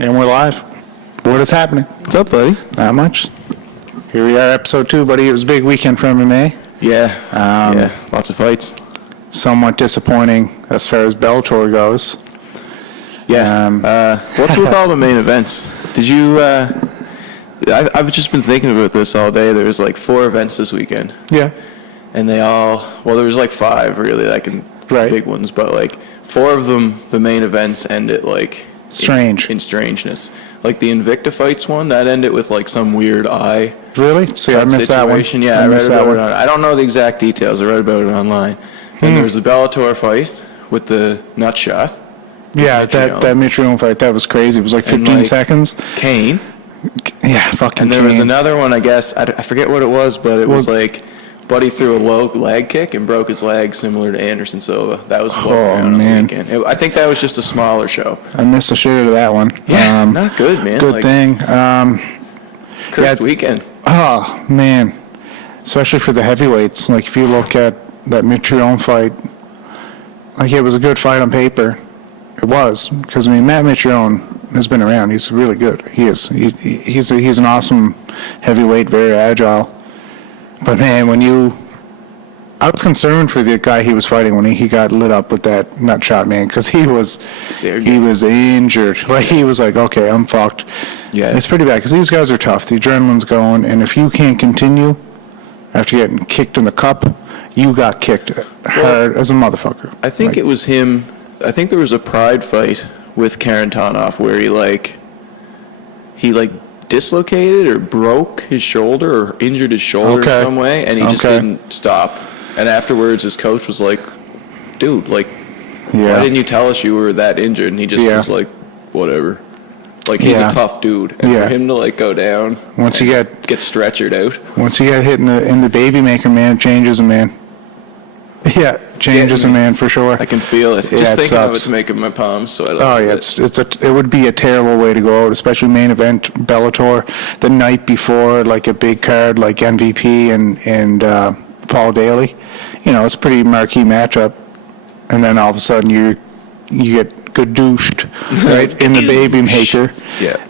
And we're live. What is happening? What's up, buddy? Not much. Here we are, episode 2, buddy. It was a big weekend for MMA. Yeah, lots of fights. Somewhat disappointing as far as Bellator goes. Yeah. What's with all the main events? Did you... I've just been thinking about this all day. There was like 4 events this weekend. Yeah. And they all... Well, there was like 5, really, big ones. But like 4 of them, the main events ended like... In strangeness. Like the Invicta Fights one, that ended with like some weird eye. Really? See, I missed that one. Yeah, I read about it. I don't know the exact details. I read about it online. And there was the Bellator fight with the nut shot. Yeah, that Mitrione fight, that was crazy. It was like 15 seconds. Kane. Yeah, fucking And there was another one, I guess. I forget what it was, but it was like... Buddy threw a low leg kick and broke his leg, similar to Anderson Silva. That was floating around on the weekend. I think that was just a smaller show. I missed the shit out of that one. Yeah, not good, man. Good thing. Cursed weekend. Oh, man. Especially for the heavyweights. Like, if you look at that Mitrione fight, like, it was a good fight on paper. It was. Because, I mean, Matt Mitrione has been around. He's really good. He is. He's an awesome heavyweight, very agile. But, man, I was concerned for the guy he was fighting when he got lit up with that nut shot, man, because he was injured. Like, he was like, okay, I'm fucked. Yeah. It's pretty bad, because these guys are tough. The adrenaline's going, and if you can't continue after getting kicked in the cup, you got kicked hard as a motherfucker. I think it was him. I think there was a pride fight with Karantanov where he dislocated or broke his shoulder or injured his shoulder in some way, and he just didn't stop. And afterwards, his coach was like, dude, like, why didn't you tell us you were that injured? And he just was like, whatever. Like, he's a tough dude. And for him to, like, go down once you get stretchered out. Once you get hit in the baby maker, man, it changes a man. Yeah, changes a man for sure. I can feel it. Just thinking of it's making my palms sweat. It would be a terrible way to go out, especially main event Bellator the night before, like a big card like MVP and Paul Daly. You know, it's a pretty marquee matchup, and then all of a sudden you get good douched right in the baby maker,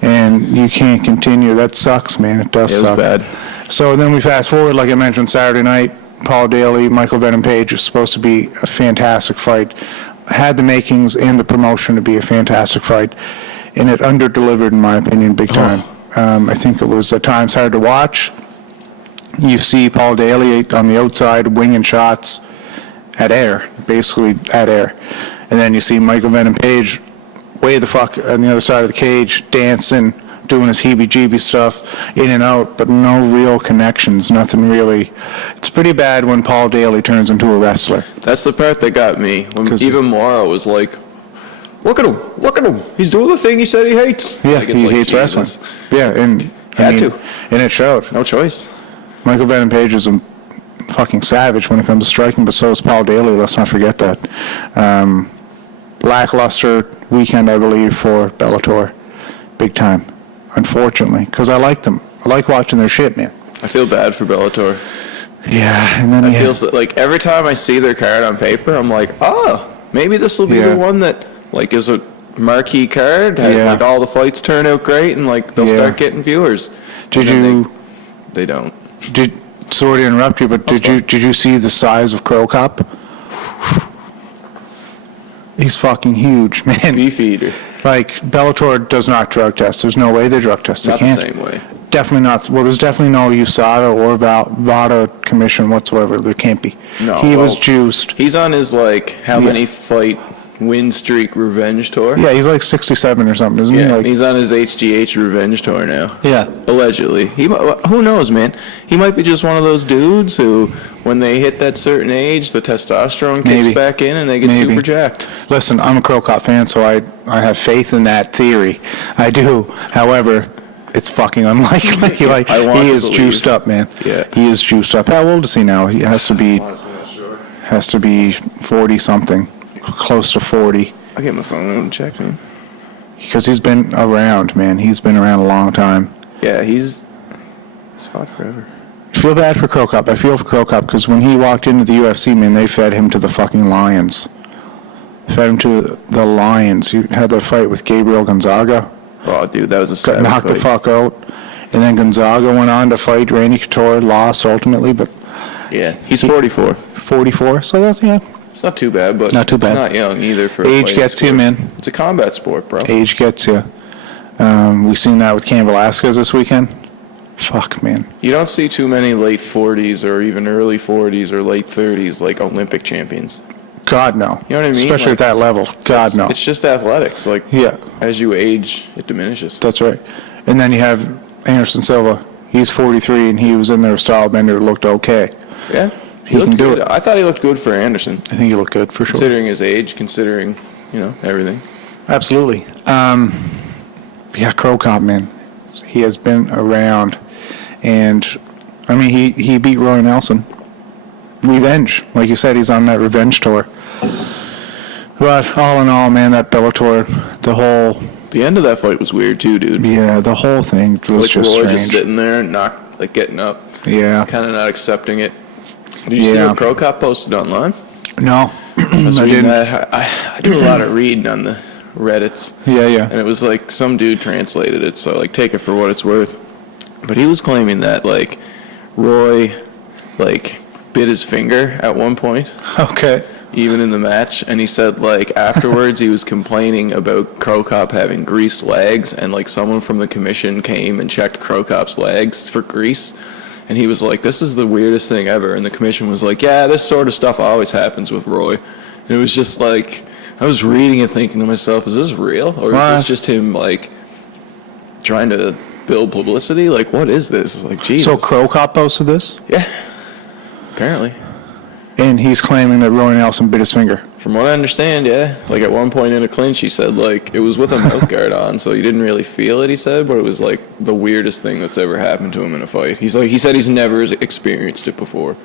and you can't continue. That sucks, man. It does suck. It was bad. So then we fast forward, like I mentioned, Saturday night. Paul Daly, Michael Venom Page is supposed to be a fantastic fight. Had the makings and the promotion to be a fantastic fight, and it under-delivered, in my opinion, big time. I think it was at times hard to watch. You see Paul Daly on the outside winging shots at air, basically at air. And then you see Michael Venom Page way the fuck on the other side of the cage, dancing, doing his heebie-jeebie stuff, in and out, but no real connections, nothing really. It's pretty bad when Paul Daly turns into a wrestler. That's the part that got me. When even Morrow was like, look at him, he's doing the thing he said he hates. Yeah, he hates wrestling. Yeah, and and it showed. No choice. Michael Venom Page is a fucking savage when it comes to striking, but so is Paul Daly, let's not forget that. Lackluster weekend, I believe, for Bellator. Big time. Unfortunately, because I like them. I like watching their shit, man. I feel bad for Bellator. Yeah, and then I feel like every time I see their card on paper, I'm like, oh, maybe this will be the one that like is a marquee card. Like all the fights turn out great, and like they'll start getting viewers. They don't. Sorry to interrupt you, but did you see the size of Crow Cop? He's fucking huge, man. Beef eater. Like, Bellator does not drug test. There's no way they drug test. They can't. Not the same way. Definitely not. Well, there's definitely no USADA or VADA commission whatsoever. There can't be. No. He was juiced. He's on his, like, how many fight win streak revenge tour? Yeah, he's like 67 or something, isn't he? Like, he's on his HGH revenge tour now. Yeah. Allegedly. Who knows, man? He might be just one of those dudes who, when they hit that certain age, the testosterone kicks back in and they get super jacked. Listen, I'm a Crow Cop fan, so I have faith in that theory. I do. However, it's fucking unlikely. He is juiced up, man. Yeah. He is juiced up. How old is he now? He has to be 40-something. Close to 40. I'll get my phone and check, man. Because he's been around, man. He's been around a long time. Yeah, he's fought forever. I feel bad for Crow Cop. I feel for Crow Cop because when he walked into the UFC, man, they fed him to the fucking lions. Fed him to the lions. You had that fight with Gabriel Gonzaga. Oh, dude, that was a got savage knocked the fight. fuck out. And then Gonzaga went on to fight Randy Couture, lost ultimately, but Yeah, he's 44. 44. So that's, yeah. It's not too bad, but Not too bad. It's not young either for a Age fighting gets you, sport. man. It's a combat sport, bro. Age gets you. We seen that with Cain Velasquez this weekend. Fuck, man. You don't see too many late 40s or even early 40s or late 30s like Olympic champions. God, no. You know what I mean? Especially Like, at that level. God, no. It's just athletics. Like, Yeah. as you age, it diminishes. That's right. And then you have Anderson Silva. He's 43, and he was in there with Stylebender, looked okay. Yeah. He looked can do good. it. I thought he looked good for Anderson, I think he looked good, for sure. considering his age, considering, everything. Absolutely. Yeah, Crow Cop, man. He has been around. And, I mean, he beat Roy Nelson. Revenge. Like you said, he's on that revenge tour. But all in all, man, that Bellator, The end of that fight was weird too, dude. the whole thing was Like just Roy strange. just sitting there and getting up, Yeah. kind of not accepting it. Did you see Yeah. what Crow Cop posted online? No. I was I reading didn't. that. I do a lot of reading on the Reddits. Yeah. And it was like some dude translated it, so like take it for what it's worth. But he was claiming that like Roy bit his finger at one point, Okay. even in the match, and he said like afterwards he was complaining about Crow Cop having greased legs, and like someone from the commission came and checked Crow Cop's legs for grease. And he was like, this is the weirdest thing ever. And the commission was like, yeah, this sort of stuff always happens with Roy. And it was just like, I was reading it thinking to myself, is this real? Or is this just him, like, trying to build publicity? Like, what is this? Like, Jesus. So Crow Cop posted this, Yeah. Apparently. and he's claiming that Roy Nelson bit his finger. From what I understand, yeah. Like, at one point in a clinch, he said, like, it was with a mouth guard on, so you didn't really feel it, he said, but it was, like, the weirdest thing that's ever happened to him in a fight. He said he's never experienced it before.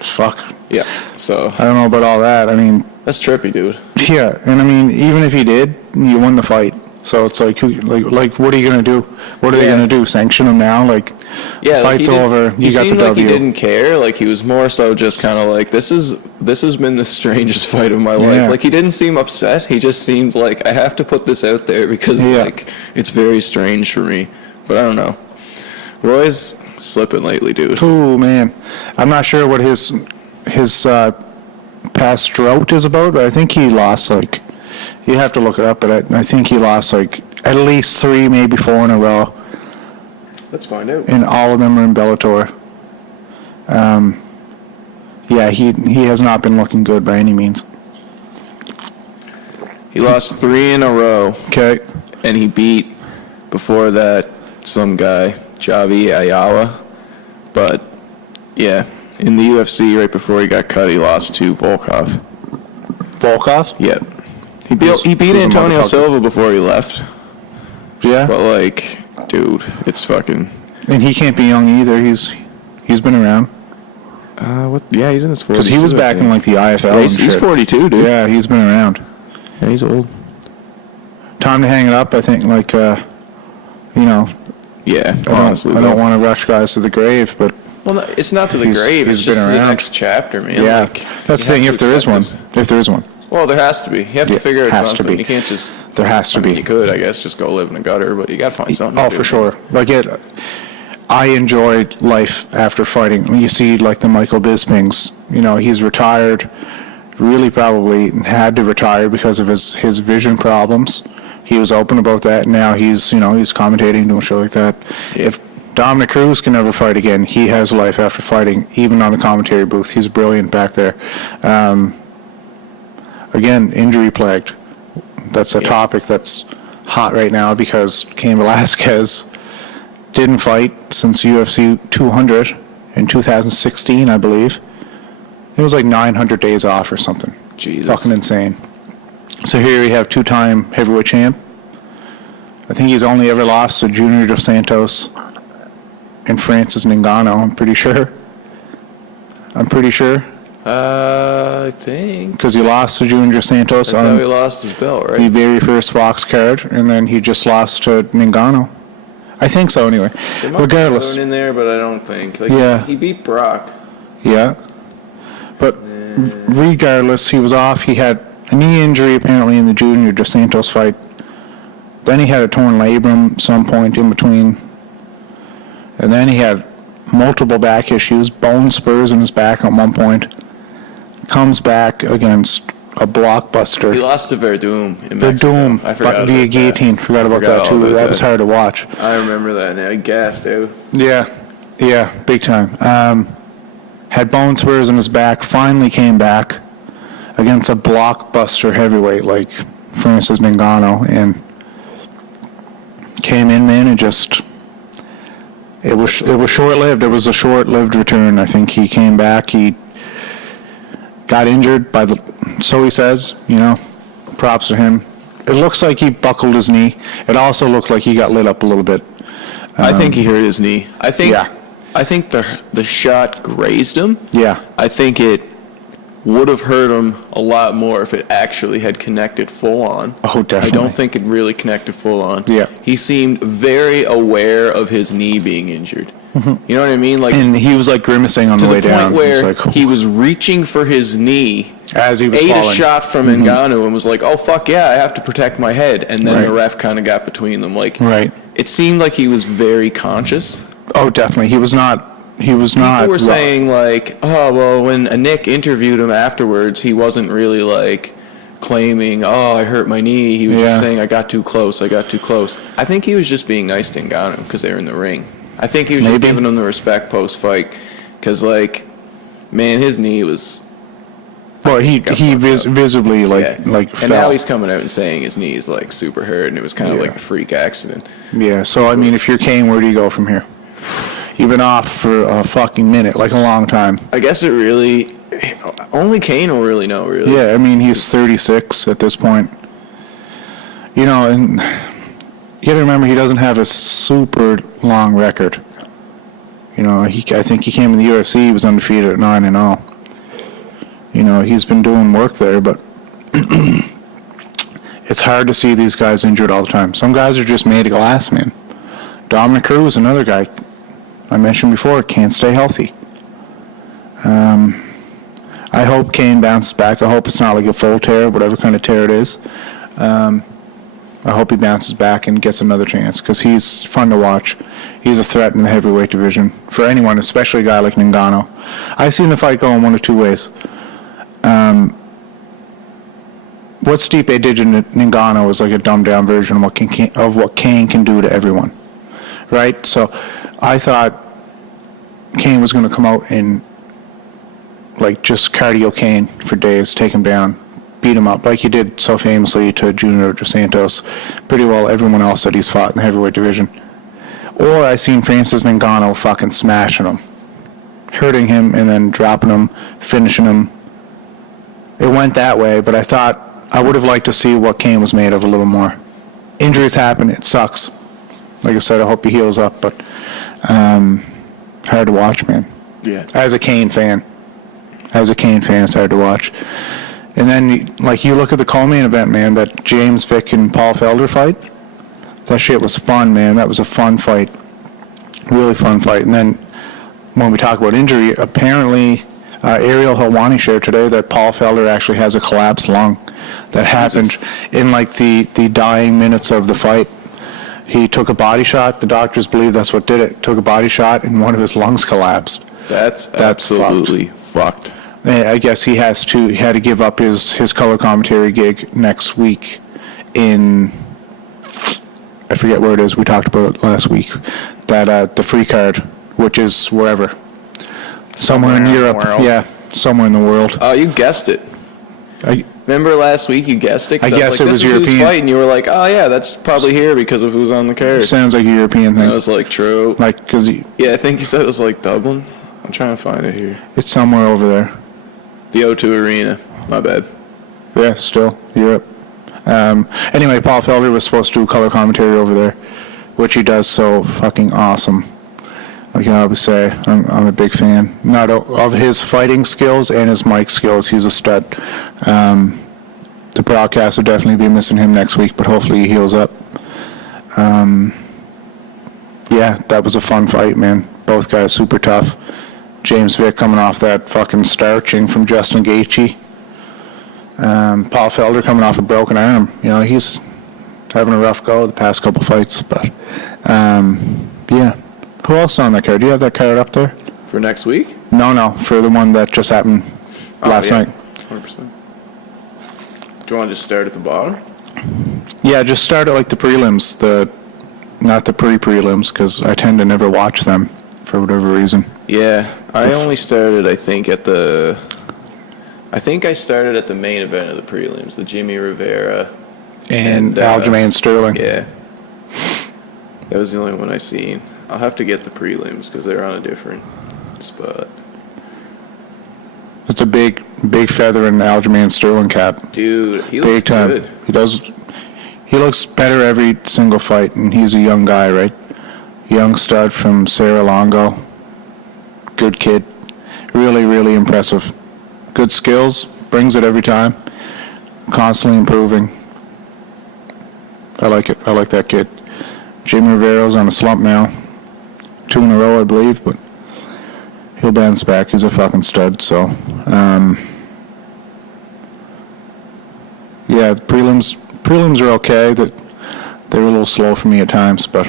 Fuck. Yeah, so I don't know about all that. I mean, that's trippy, dude. yeah, and I mean, even if he did, you won the fight. So it's like, what are you gonna do? What are they gonna do? Sanction him now? Like, Yeah, fight's over. He You got the seemed like W. he didn't care. Like he was more so just kind of like, this has been the strangest fight of my life. Yeah. Like he didn't seem upset. He just seemed like, I have to put this out there because like it's very strange for me. But I don't know. Roy's slipping lately, dude. Oh man, I'm not sure what his past drought is about, but I think he lost like. You have to look it up, but I think he lost like at least 3, maybe 4 in a row, Let's find out. and all of them are in Bellator. Yeah, he has not been looking good by any means. He lost 3 in a row, Okay. and he beat before that some guy, Javi Ayala. But yeah, in the UFC right before he got cut, he lost to Volkov. Volkov? Yep. He beat Who's a Antonio motherfucker. Silva before he left. Yeah. But like, dude, it's fucking. And he can't be young either. He's been around What? Yeah, he's in his 40s. because he was too, I back in think. like the IFL. Yeah, and he's shit. 42, dude. Yeah, he's been around. Yeah, he's old. Time to hang it up. I think like Yeah, I honestly. don't want to rush guys to the grave, but Well, no, it's not to the He's- grave. he's It's just been to the around. next chapter, man. yeah, Like, that's you the thing. have If to there is accept one, it. if there is one, Well, there has to be. You have Yeah, to figure out has to something. be. You can't just. there has to I mean, be. you could, I guess, just go live in a gutter, but you got to find something. Oh, to do. for sure. Like I enjoyed life after fighting. When you see like the Michael Bispings, he's retired. Really, probably had to retire because of his vision problems. He was open about that. Now he's he's commentating, doing a show like that. Yeah. If Dominic Cruz can never fight again, he has life after fighting, even on the commentary booth. He's brilliant back there. Again, injury plagued. That's a topic that's hot right now because Cain Velasquez didn't fight since UFC 200 in 2016, I believe. It was like 900 days off or something. Jesus. Fucking insane. So here we have 2-time heavyweight champ. I think he's only ever lost to Junior Dos Santos and Francis Ngannou, I'm pretty sure. I think. Because he lost to Junior Dos Santos That's how he on lost his belt, the right? very first Fox card, and then he just lost to Ngannou. I think so, anyway. There might be Regardless. another one in there, but I don't think. Like, Yeah. He beat Brock. Yeah. But regardless, he was off. He had a knee injury apparently in the Junior Dos Santos fight. Then he had a torn labrum some point in between. And then he had multiple back issues, bone spurs in his back at one point. Comes back against a blockbuster. He lost to Verdum in Mexico. Verdum, I forgot via guillotine. Forgot about that too. That was hard to watch. I remember that now. I gassed, dude. Yeah, big time. Had bone spurs in his back. Finally came back against a blockbuster heavyweight like Francis Ngannou, and came in, man, and just it was short-lived. It was a short-lived return. I think he came back. He got injured so he says, props to him. It looks like he buckled his knee. It also looked like he got lit up a little bit. I think he hurt his knee. I think the shot grazed him. Yeah. I think it would have hurt him a lot more if it actually had connected full on. Oh, definitely. I don't think it really connected full on. Yeah. He seemed very aware of his knee being injured. Mm-hmm. You know what I mean? And he was like grimacing on the way down. To the point where he was reaching for his knee as he was ate falling. A shot from Ngannou and was like, "Oh fuck yeah, I have to protect my head." And then the ref kind of got between them. It seemed like he was very conscious. Oh, definitely. He was not. People were saying oh well, when Nick interviewed him afterwards, he wasn't really claiming, "Oh, I hurt my knee." He was just saying, "I got too close. I got too close." I think he was just being nice to Ngannou because they were in the ring. I think he was just giving him the respect post-fight because, man, his knee was. Well, he visibly fell. And now he's coming out and saying his knee is super hurt, and it was kind of like a freak accident. Yeah. So I mean, if you're Kane, where do you go from here? You've been off for a fucking minute, a long time. I guess only Kane will really know, really. Yeah, I mean, he's 36 at this point. And you got to remember, he doesn't have a super long record. I think he came in the UFC, he was undefeated at 9-0. He's been doing work there, but it's hard to see these guys injured all the time. Some guys are just made of glass, man. Dominic Cruz, another guy I mentioned before, can't stay healthy. I hope Kane bounces back. I hope it's not like a full tear, whatever kind of tear it is. I hope he bounces back and gets another chance because he's fun to watch. He's a threat in the heavyweight division for anyone, especially a guy like Ngannou. I've seen the fight go in one of two ways. What Stipe did to Ngannou is like a dumbed-down version of what Kane can do to everyone, right? So I thought Kane was going to come out and just cardio Kane for days, take him down, beat him up like he did so famously to Junior Dos Santos, pretty well everyone else that he's fought in the heavyweight division. Or I seen Francis Ngannou fucking smashing him, hurting him and then dropping him, finishing him. It went that way, but I thought I would have liked to see what Kane was made of a little more. Injuries happen, it sucks. Like I said, I hope he heals up, but hard to watch, man. Yeah. As a Kane fan, it's hard to watch. And then, you look at the co-main event, man, that James Vick and Paul Felder fight. That shit was fun, man. That was a fun fight. Really fun fight. And then, when we talk about injury, apparently, Ariel Helwani shared today that Paul Felder actually has a collapsed lung. That happened in, the dying minutes of the fight. He took a body shot. The doctors believe that's what did it. Took a body shot, and one of his lungs collapsed. That's absolutely fucked. I guess he had to give up his color commentary gig next week in, I forget where it is, we talked about it last week, that the free card, which is wherever. Somewhere in Europe. Yeah, somewhere in the world. Oh, you guessed it. Remember last week you guessed it? I guessed it was European. Who's fighting? You were like, oh yeah, that's probably here because of who's on the card. Sounds like a European thing. And I was like, true. Because I think you said it was Dublin. I'm trying to find it here. It's somewhere over there. The O2 Arena. My bad. Yeah, still Europe. Anyway, Paul Felder was supposed to do color commentary over there, which he does so fucking awesome. I can always say I'm a big fan, not of his fighting skills and his mic skills. He's a stud. The broadcast will definitely be missing him next week, but hopefully he heals up. Yeah, that was a fun fight, man. Both guys super tough. James Vick coming off that fucking starching from Justin Gaethje. Paul Felder coming off a broken arm. He's having a rough go the past couple fights. But, yeah. Who else on that card? Do you have that card up there? For next week? No, for the one that just happened last night. 100%. Do you want to just start at the bottom? Yeah, just start at like the prelims, not the pre-prelims, because I tend to never watch them for whatever reason. Yeah, I only started, I think I started at the main event of the prelims, the Jimmy Rivera and Aljamain Sterling. Yeah, that was the only one I seen. I'll have to get the prelims because they're on a different spot. It's a big feather in Aljamain Sterling cap. Dude, he big looks time. good. He looks better every single fight, and he's a young guy, right? Young stud from Serra-Longo. Good kid. Really, really impressive. Good skills. Brings it every time. Constantly improving. I like it. I like that kid. Jimmy Rivera's on a slump now. 2 in a row, I believe, but he'll bounce back. He's a fucking stud, so... yeah, the prelims are okay. They're a little slow for me at times, but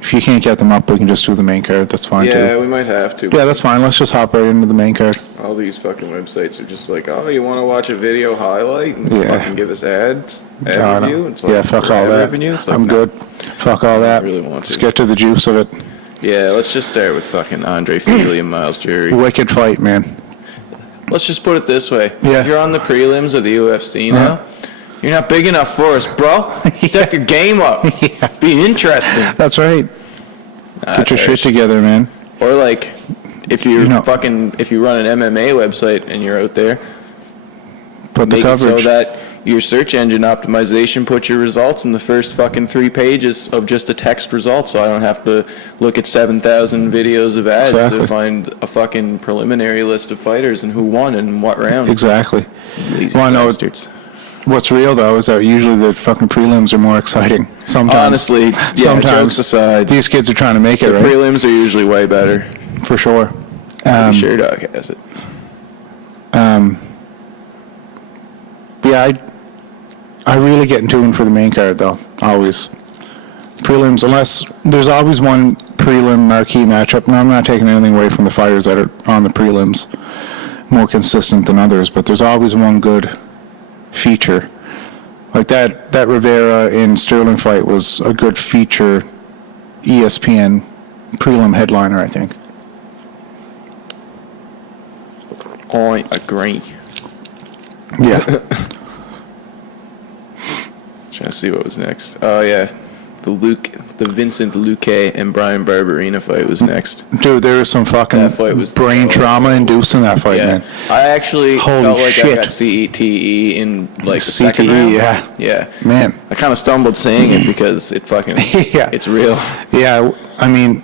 if you can't get them up, we can just do the main card. That's fine, too. Yeah, we might have to. Yeah, that's fine. Let's just hop right into the main card. All these fucking websites are just like, oh, you want to watch a video highlight and fucking give us ad revenue? It's like, yeah, fuck all that. Revenue? It's like, I'm good. Fuck all that. I really want to. Let's get to the juice of it. Yeah, let's just start with fucking Andre Fili and Miles Jury. Wicked fight, man. Let's just put it this way. Yeah. If you're on the prelims of the UFC now, you're not big enough for us, bro. Step your game up. Yeah. Be interesting. That's right. Get your shit together, man. Or like, if you if you run an MMA website and you're out there, put the make it coverage so that your search engine optimization puts your results in the first fucking 3 pages of just a text result, so I don't have to look at 7,000 videos of ads to find a fucking preliminary list of fighters and who won and what round. Exactly. Lazy bastards. What's real, though, is that usually the fucking prelims are more exciting. Sometimes. Honestly, yeah, sometimes, jokes aside, these kids are trying to make it, right? Prelims are usually way better. For sure. Sure Dog has it. Yeah, I really get into it for the main card, though, always. Prelims, unless there's always one prelim marquee matchup, and I'm not taking anything away from the fighters that are on the prelims, more consistent than others, but there's always one good feature. Like that Rivera and Sterling fight was a good feature ESPN prelim headliner, I think. I agree. Yeah. Trying to see what was next. Oh yeah, the Vincent Luque and Brian Barberina fight was next. Dude, there was some fucking brain trauma induced in that fight, man. I actually felt like shit. I got CTE in like the CTE, second round. yeah. Man. I kind of stumbled saying it because it fucking it's real. Yeah, I mean,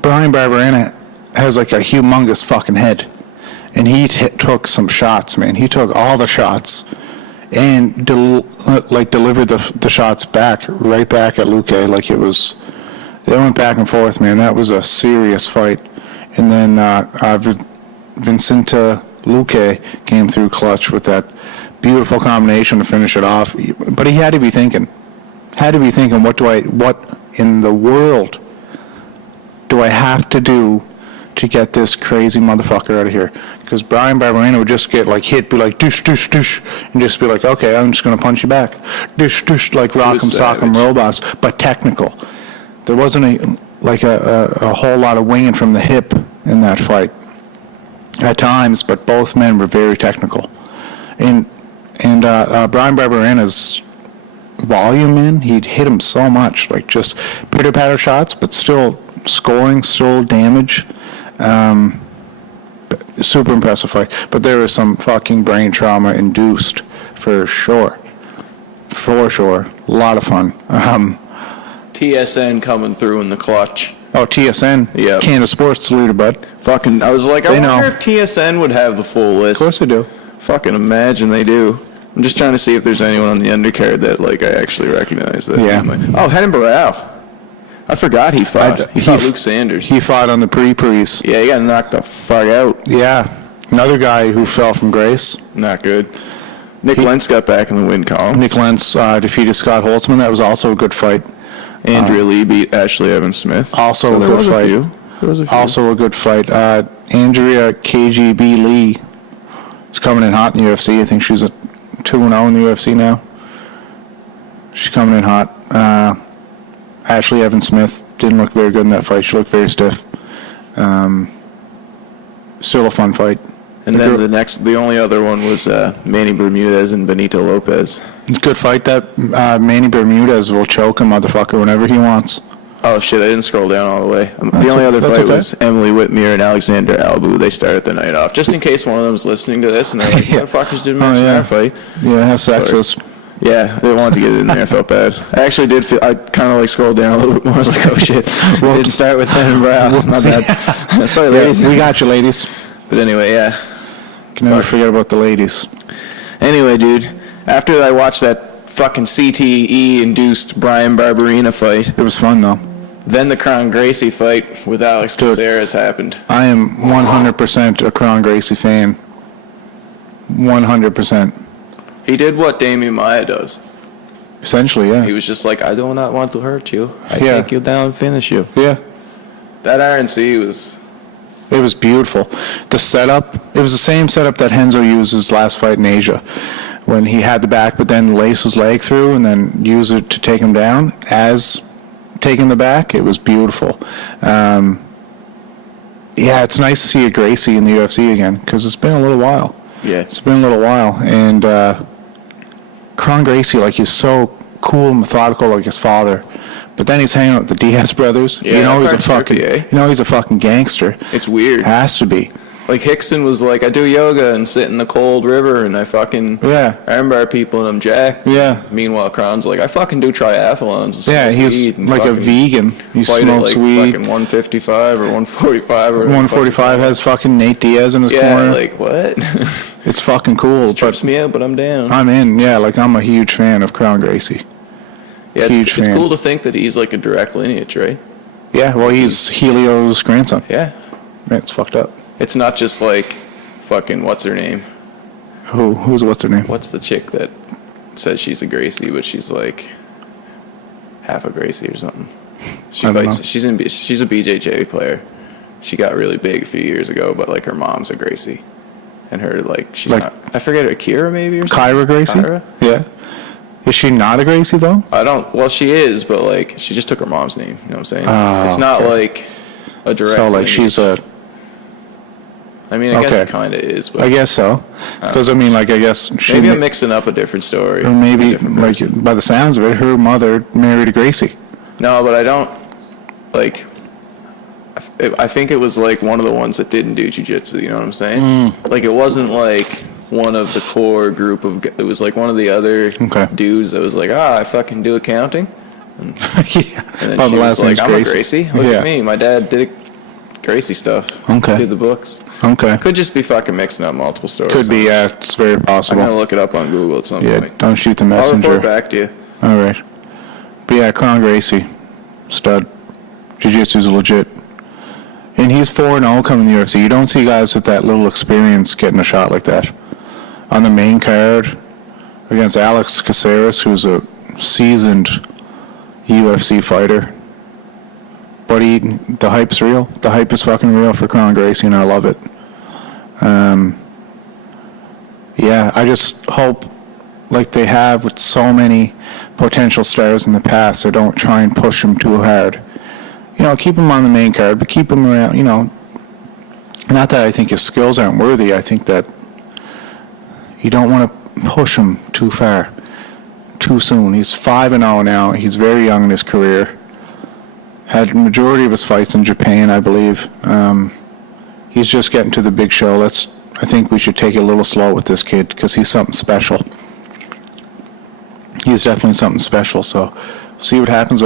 Brian Barberina has like a humongous fucking head, and he took some shots, man. He took all the shots. And delivered the shots right back at Luque, like it was. They went back and forth, man. That was a serious fight. And then Vincenta Luque came through clutch with that beautiful combination to finish it off. But he had to be thinking, what in the world do I have to do to get this crazy motherfucker out of here? Because Brian Barberina would just get like hit, be like douche, douche, douche, and just be like, okay, I'm just going to punch you back. Douche, douche, like Rock'em Sock'em Robots, but technical. There wasn't a whole lot of winging from the hip in that fight at times, but both men were very technical. And Brian Barberina's volume, man, he'd hit him so much, like just pitter-patter shots, but still scoring, still damage. Super impressive fight, but there was some fucking brain trauma induced for sure. A lot of fun. TSN coming through in the clutch. Oh, TSN. Yeah. Canada Sports leader, bud. Fucking, I was like, I wonder if TSN would have the full list. Of course they do. Fucking imagine they do. I'm just trying to see if there's anyone on the undercard that like I actually recognize. That. Yeah. Oh, Henan Barao. I forgot he fought. He fought Luke Sanders. He fought on the pre-pre's. Yeah, he got knocked the fuck out. Yeah. Another guy who fell from grace. Not good. Nick Lentz got back in the win column. Nick Lentz defeated Scott Holtzman. That was also a good fight. Andrea Lee beat Ashley Evans Smith. Also a good fight. Also a good fight. Andrea KGB Lee is coming in hot in the UFC. I think she's a 2-0 in the UFC now. She's coming in hot. Ashley Evans Smith didn't look very good in that fight. She looked very stiff. Still a fun fight. And then the only other one was Manny Bermudez and Benito Lopez. It's a good fight. That Manny Bermudez will choke a motherfucker whenever he wants. Oh, shit, I didn't scroll down all the way. The only other fight was Emily Whitmere and Alexander Albu. They started the night off. Just in case one of them was listening to this and they're like, motherfuckers didn't mention our fight. Yeah, how sexist. Yeah, they wanted to get it in there. I felt bad. I actually did feel, I kind of like scrolled down a little bit more. I was like, oh, shit. Well, didn't start with Ben and Brow. My bad. Sorry, ladies. We got you, ladies. But anyway, yeah. Can never forget about the ladies. Anyway, dude, after I watched that fucking CTE-induced Brian Barberina fight. It was fun, though. Then the Kron Gracie fight with Alex Caceres happened. I am 100% a Kron Gracie fan. 100%. He did what Damian Maia does. Essentially, yeah. He was just like, I do not want to hurt you. I take you down and finish you. Yeah. That RNC was... It was beautiful. The setup, it was the same setup that Henzo used his last fight in Asia, when he had the back but then lace his leg through and then use it to take him down. As taking the back, it was beautiful. Yeah, it's nice to see a Gracie in the UFC again, because it's been a little while. Yeah. It's been a little while. And Kron Gracie, like, he's so cool and methodical like his father. But then he's hanging out with the Diaz brothers. Yeah, you know he's a fucking gangster. It's weird. Has to be. Like Hickson was like, I do yoga and sit in the cold river and I fucking armbar people and I'm jacked. Yeah. Meanwhile, Kron's like, I fucking do triathlons. And he's like a vegan. He smokes weed. Fucking 155 or 145 or 145 has fucking Nate Diaz in his corner. Yeah, like what? It's fucking cool. It trips me out, but I'm down. I'm in. Yeah, like I'm a huge fan of Kron Gracie. Yeah, it's cool to think that he's like a direct lineage, right? Yeah, well, he's Helio's grandson. Yeah. Man, it's fucked up. It's not just like fucking what's her name? Who's what's her name? What's the chick that says she's a Gracie, but she's like half a Gracie or something? She fights. Know. She's a BJJ player. She got really big a few years ago, but like her mom's a Gracie, and her like she's like, not. I forget, Akira maybe or something. Kyra Gracie. Kyra? Yeah. Is she not a Gracie, though? Well, she is, but, like, she just took her mom's name. You know what I'm saying? It's not, like, a direct So, like, lineage. she's a... I mean, I guess it kind of is. But I guess so. Because, I mean, like, I guess... Maybe I'm mixing up a different story. Or maybe, like, by the sounds of it, her mother married a Gracie. No, but I don't... Like, I think it was, like, one of the ones that didn't do jiu-jitsu. You know what I'm saying? Like, it wasn't, like... one of the core group of, it was like one of the other dudes that was like, I fucking do accounting. And then she was like, I'm a Gracie. Look at me. My dad did Gracie stuff. Did the books. Could just be fucking mixing up multiple stories. Could be, yeah. It's very possible. I'm going to look it up on Google at some point. Yeah, don't shoot the messenger. I'll report back to you. All right. But yeah, Kron Gracie, stud. Jiu-Jitsu's legit. And he's 4-0 coming to the UFC. You don't see guys with that little experience getting a shot like that. On the main card against Alex Caceres, who's a seasoned UFC fighter. But the hype's real. The hype is fucking real for Kron Gracie, and I love it. Yeah, I just hope, like they have with so many potential stars in the past, they don't try and push them too hard. You know, keep him on the main card, but keep him around, you know. Not that I think his skills aren't worthy. I think that you don't want to push him too far, too soon. He's 5-0 now. He's very young in his career. Had the majority of his fights in Japan, I believe. He's just getting to the big show. I think we should take it a little slow with this kid because he's something special. He's definitely something special. So, see what happens.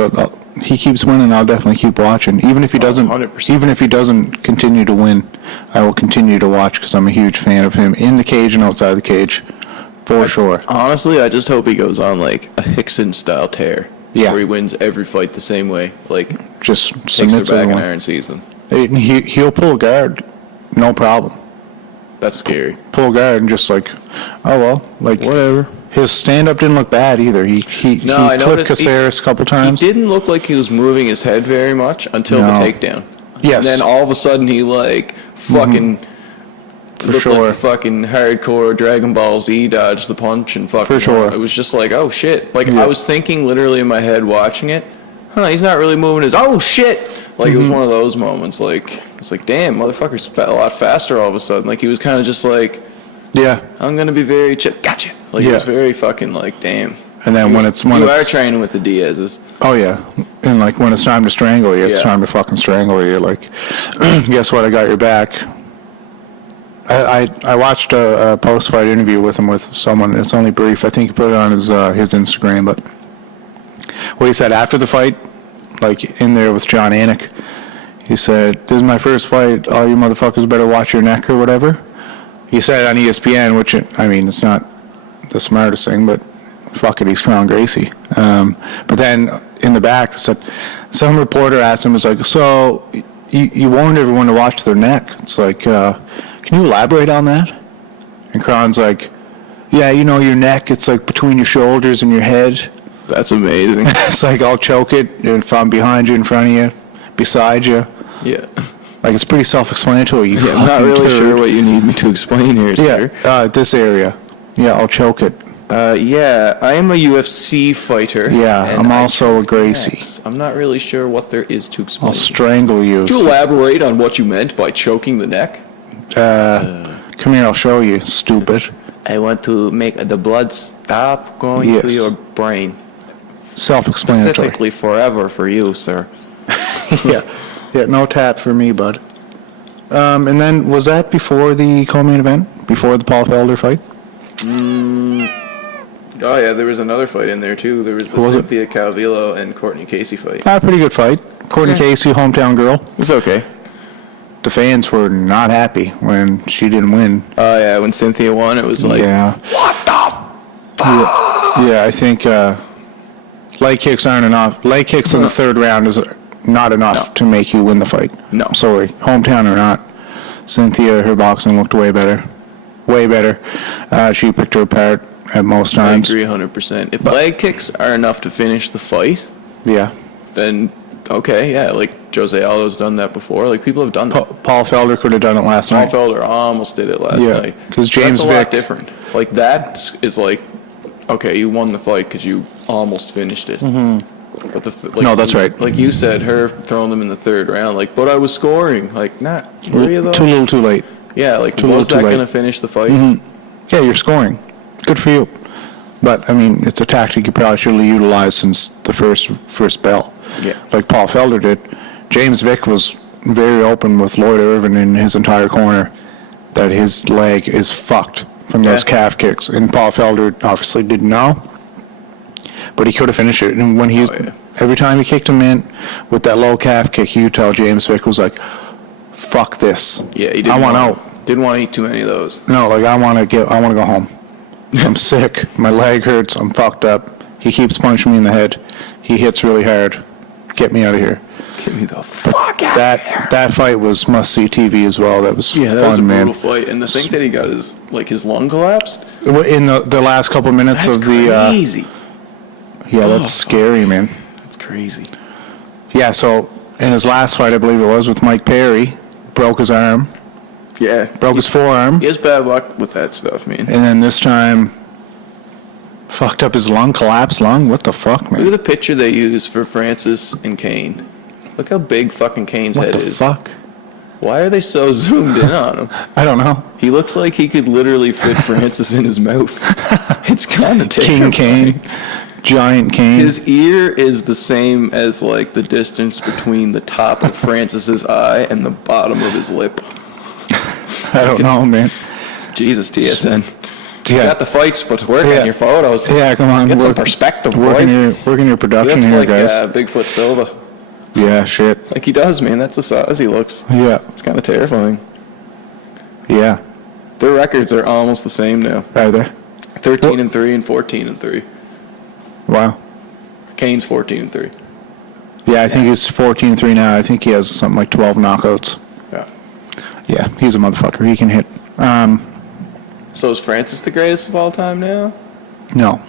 He keeps winning, I'll definitely keep watching. Even if he doesn't, 100%. Even if he doesn't continue to win, I will continue to watch because I'm a huge fan of him in the cage and outside the cage, for sure. Honestly, I just hope he goes on like a Hickson style tear, where he wins every fight the same way, like just takes their back and iron sees them. He'll pull guard, no problem. That's scary. Pull guard and just like Oh, well, like, Whatever. his stand-up didn't look bad either. He I clipped noticed Caceres a couple times. He didn't look like he was moving his head very much until the takedown. Yes. And then all of a sudden he like fucking looked like a fucking hardcore Dragon Ball Z dodged the punch and fucking. For sure. It was just like, oh shit. Like I was thinking literally in my head watching it, he's not really moving his. Oh shit. Like it was one of those moments. Like it's like, damn, motherfucker's a lot faster all of a sudden. Like he was kind of just like, yeah, I'm gonna be very chill. Gotcha. Like it was very fucking like, damn. And then when you are training with the Diaz's. Oh yeah, and like when it's time to strangle you, it's time to fucking strangle you. Like, guess what? I got your back. I watched a post-fight interview with him with someone. It's only brief. I think he put it on his Instagram. But what he said after the fight, like in there with John Anik, he said, "This is my first fight. All you motherfuckers better watch your neck or whatever." He said it on ESPN, which I mean, it's not the smartest thing, but. Fuck it, he's Crown Gracie. But then in the back, some reporter asked him, "Was like, so you warned everyone to watch their neck?" It's like, can you elaborate on that? And Crown's like, "Yeah, you know your neck. It's like between your shoulders and your head." That's amazing. It's like I'll choke it if I'm behind you, in front of you, beside you. Yeah. Like it's pretty self-explanatory. I'm not really sure what you need me to explain here, sir. Yeah, this area. Yeah, I'll choke it. Yeah, I am a UFC fighter. Yeah, I'm also a Gracie. I'm not really sure what there is to explain. I'll strangle you. Could you elaborate on what you meant by choking the neck? Come here, I'll show you, stupid. I want to make the blood stop going to your brain. Self-explanatory. Specifically forever for you, sir. Yeah, no tap for me, bud. And then, was that before the co-main event? Before the Paul Felder fight? Oh, yeah, there was another fight in there, too. There was the Cynthia Calvillo and Courtney Casey fight. Pretty good fight. Courtney Casey, hometown girl. It was okay. The fans were not happy when she didn't win. Oh, yeah, when Cynthia won, it was like, what the fuck? Yeah, I think leg kicks aren't enough. Leg kicks in the third round is not enough to make you win the fight. No. Sorry, hometown or not. Cynthia, her boxing looked way better. Way better. She picked her apart at most times. I agree 100%. If leg kicks are enough to finish the fight, then okay, yeah, like Jose Aldo's done that before. Like people have done that. Paul Felder could have done it last night. Paul Felder almost did it last night. Because James That's a Vick lot different. Like that is like, okay, you won the fight because you almost finished it. Mm-hmm. But no, that's right. Like you said, her throwing them in the third round. Like, but I was scoring. Like, nah, were you though? Too little, too late. Yeah, like was that going to finish the fight? Mm-hmm. Yeah, you're scoring. Good for you. But I mean, it's a tactic you probably should have utilized since the first bell. Yeah. Like Paul Felder did. James Vick was very open with Lloyd Irvin in his entire corner that his leg is fucked from those calf kicks. And Paul Felder obviously didn't know, but he could have finished it. And when every time he kicked him in with that low calf kick, you tell James Vick was like, fuck this. Yeah, he didn't I want out. Didn't want to eat too many of those. No, like I want to go home. I'm sick. My leg hurts. I'm fucked up. He keeps punching me in the head. He hits really hard. Get me out of here. Get me the fuck out of here. That fight was must-see TV as well. That was fun, man. That was a brutal fight. And the thing that he got is, like, his lung collapsed? In the last couple minutes of the... That's crazy. That's scary, man. That's crazy. Yeah, so in his last fight, I believe it was, with Mike Perry, broke his arm. Yeah. Broke his forearm. He has bad luck with that stuff, man. And then this time, fucked up his lung, collapsed lung. What the fuck, man? Look at the picture they use for Francis and Kane. Look how big fucking Kane's head is. What the fuck? Why are they so zoomed in on him? I don't know. He looks like he could literally fit Francis in his mouth. It's kind of terrifying. King Kane. Giant Kane. His ear is the same as, like, the distance between the top of Francis's eye and the bottom of his lip. I don't know, man. Jesus, TSN. You got the fights, but work on your photos. Yeah, come on. Get some perspective, boys. Working your production he looks here, like, guys. Bigfoot Silva. Yeah, shit. Like he does, man. That's the size he looks. Yeah. It's kind of terrifying. Yeah. Their records are almost the same now. Are they? 13-3 and 14-3. Wow. Kane's 14-3. Yeah, I think he's 14-3 now. I think he has something like 12 knockouts. Yeah. Yeah, he's a motherfucker. He can hit. So is Francis the greatest of all time now? No.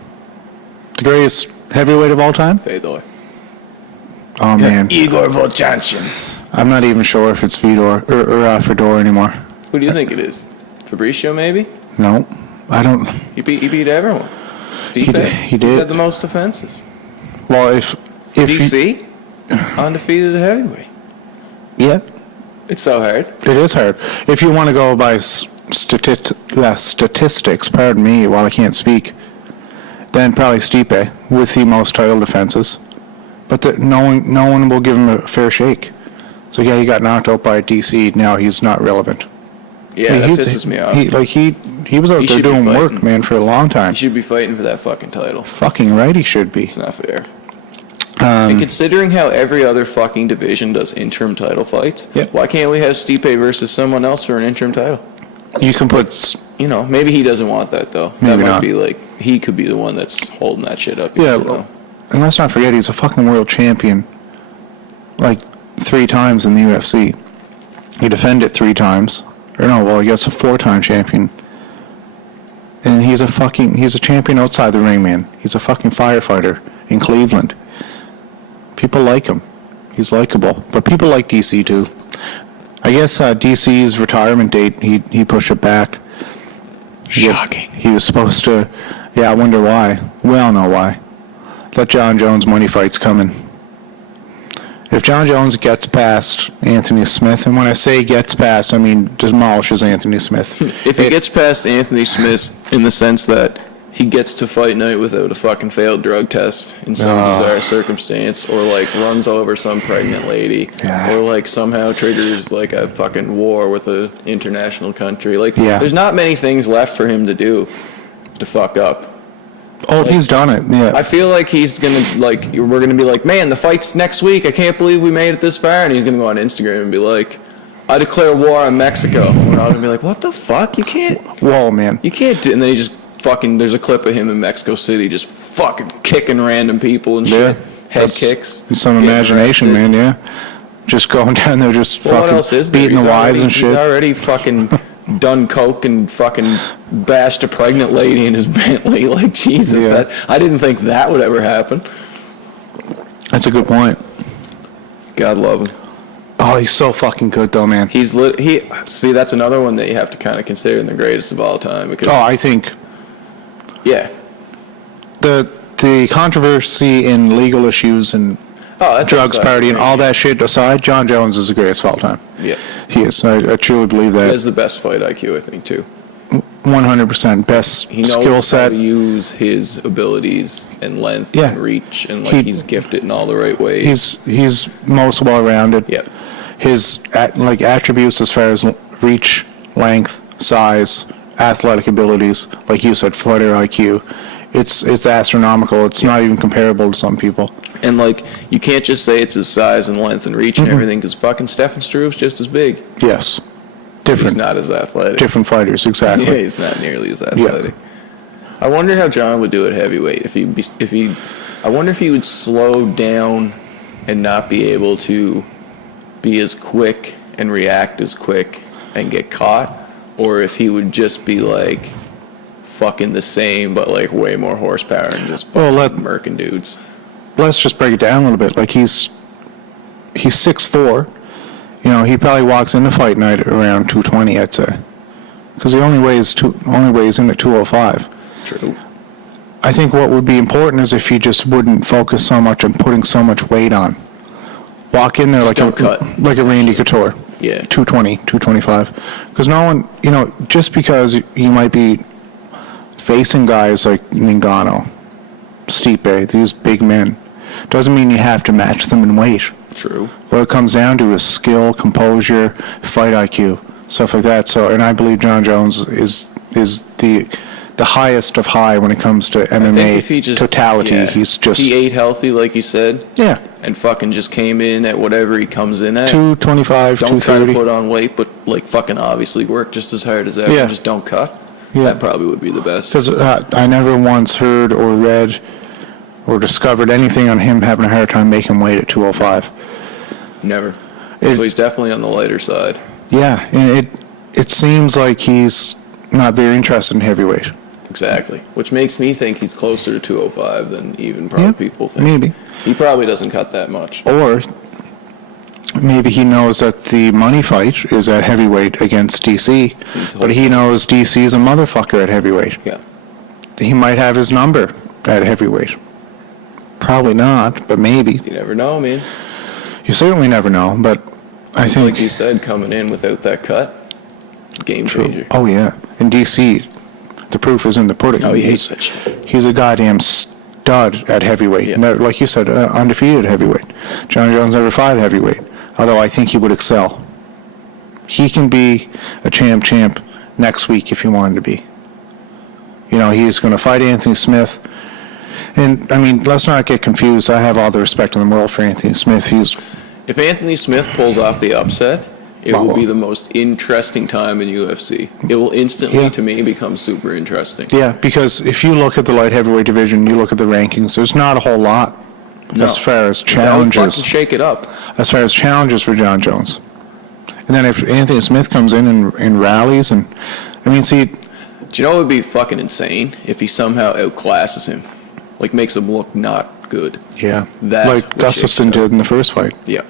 The greatest heavyweight of all time? Fedor. Oh, man. Igor Vovchanchyn. I'm not even sure if it's Fedor or Fedor anymore. Who do you think it is? Fabricio, maybe? No. I don't... He beat everyone. Stipe? He did. He had the most defenses. Well, if DC? Undefeated at heavyweight. Yeah. It's so hard. It is hard. If you want to go by statistics, pardon me, while I can't speak, then probably Stipe with the most title defenses. But no one will give him a fair shake. So yeah, he got knocked out by DC. Now he's not relevant. Yeah, that pisses me off. He was out there doing work, man, for a long time. He should be fighting for that fucking title. Fucking right, he should be. It's not fair. And considering how every other fucking division does interim title fights, why can't we have Stipe versus someone else for an interim title? You can put... You know, maybe he doesn't want that, though. Maybe that might not. be like, he could be the one that's holding that shit up. Yeah, well, and let's not forget, he's a fucking world champion. Like, 3 times in the UFC. He defended 3 times. Or no, well, I guess a 4-time champion. And he's a champion outside the ring, man. He's a fucking firefighter in Cleveland. People like him. He's likable. But people like DC, too. I guess DC's retirement date, he pushed it back. Shocking. He was supposed to... Yeah, I wonder why. We all know why. That John Jones money fight's coming. If John Jones gets past Anthony Smith, and when I say gets past, I mean demolishes Anthony Smith. If he gets past Anthony Smith in the sense that he gets to Fight Night without a fucking failed drug test in some bizarre circumstance, or like runs over some pregnant lady, or like somehow triggers like a fucking war with an international country, like there's not many things left for him to do to fuck up. Oh, like, he's done it. Yeah. I feel like he's gonna we're gonna be like, man, the fight's next week. I can't believe we made it this far. And he's gonna go on Instagram and be like, I declare war on Mexico. And we're all gonna be like, what the fuck? You can't. Whoa, man. You can't. And then he just fucking. There's a clip of him in Mexico City just fucking kicking random people and shit. Head kicks. Some imagination, man. Yeah. Just going down there, just fucking what else is there? Beating the wives and shit. He's already fucking done coke and fucking bashed a pregnant lady in his Bentley. Like, Jesus, I didn't think that would ever happen. That's a good point. God love him. Oh, he's so fucking good, though, man. See, that's another one that you have to kind of consider in the greatest of all time. Because, I think... Yeah. The controversy in legal issues and drugs party and all that shit aside, John Jones is the greatest of all time. Yeah. He is. I truly believe that. He has the best fight IQ, I think, too. 100% best skill set. He knows how to use his abilities and length and reach, and he's gifted in all the right ways. He's most well-rounded. Yep. His attributes as far as reach, length, size, athletic abilities, like you said, fighter IQ, it's astronomical. It's not even comparable to some people. And you can't just say it's his size and length and reach and everything, because fucking Stefan Struve's just as big. Yes. Different. He's not as athletic. Different fighters, exactly. Yeah, he's not nearly as athletic. Yeah. I wonder how John would do at heavyweight. I wonder if he would slow down and not be able to be as quick and react as quick and get caught, or if he would just be fucking the same but way more horsepower and just murking dudes. Let's just break it down a little bit. He's 6'4". You know, he probably walks into Fight Night around 220, I'd say, because he only weighs in at 205. True. I think what would be important is if he just wouldn't focus so much on putting so much weight on. Walk in there like a Randy Couture. Yeah. 220, 225. Because no one, just because you might be facing guys like Ngannou, Stipe, these big men, doesn't mean you have to match them in weight. True. What it comes down to is skill, composure, fight IQ, stuff like that. So, and I believe John Jones is the highest of high when it comes to MMA totality. Yeah, he's just... He ate healthy, like you said. Yeah. And fucking just came in at whatever he comes in at. 225, 230. Don't try to put on weight, but fucking obviously work just as hard as ever. Yeah. Just don't cut. Yeah. That probably would be the best. Because I never once heard or read or discovered anything on him having a hard time making weight at 205. Never. So he's definitely on the lighter side. Yeah, and it seems like he's not very interested in heavyweight. Exactly. Which makes me think he's closer to 205 than even probably people think. Maybe. He probably doesn't cut that much. Or maybe he knows that the money fight is at heavyweight against DC, but he knows DC is a motherfucker at heavyweight. Yeah. He might have his number at heavyweight. Probably not, but maybe. You never know, man. You certainly never know, but I think... like you said, coming in without that cut, game changer. Oh, yeah. In DC, the proof is in the pudding. Oh, he hates that shit. He's a goddamn stud at heavyweight. Yeah. Like you said, undefeated at heavyweight. John Jones never fought at heavyweight, although I think he would excel. He can be a champ next week if he wanted to be. You know, he's going to fight Anthony Smith. And, I mean, let's not get confused. I have all the respect in the world for Anthony Smith. If Anthony Smith pulls off the upset, it will be the most interesting time in UFC. It will instantly, to me, become super interesting. Yeah, because if you look at the light heavyweight division, you look at the rankings, there's not a whole lot as far as challenges. That would fucking shake it up. As far as challenges for Jon Jones. And then if Anthony Smith comes in and rallies, and I mean, see... Do you know what would be fucking insane? If he somehow outclasses him. Like, makes him look not good. Yeah. That like Gustafsson did in the first fight. Yeah.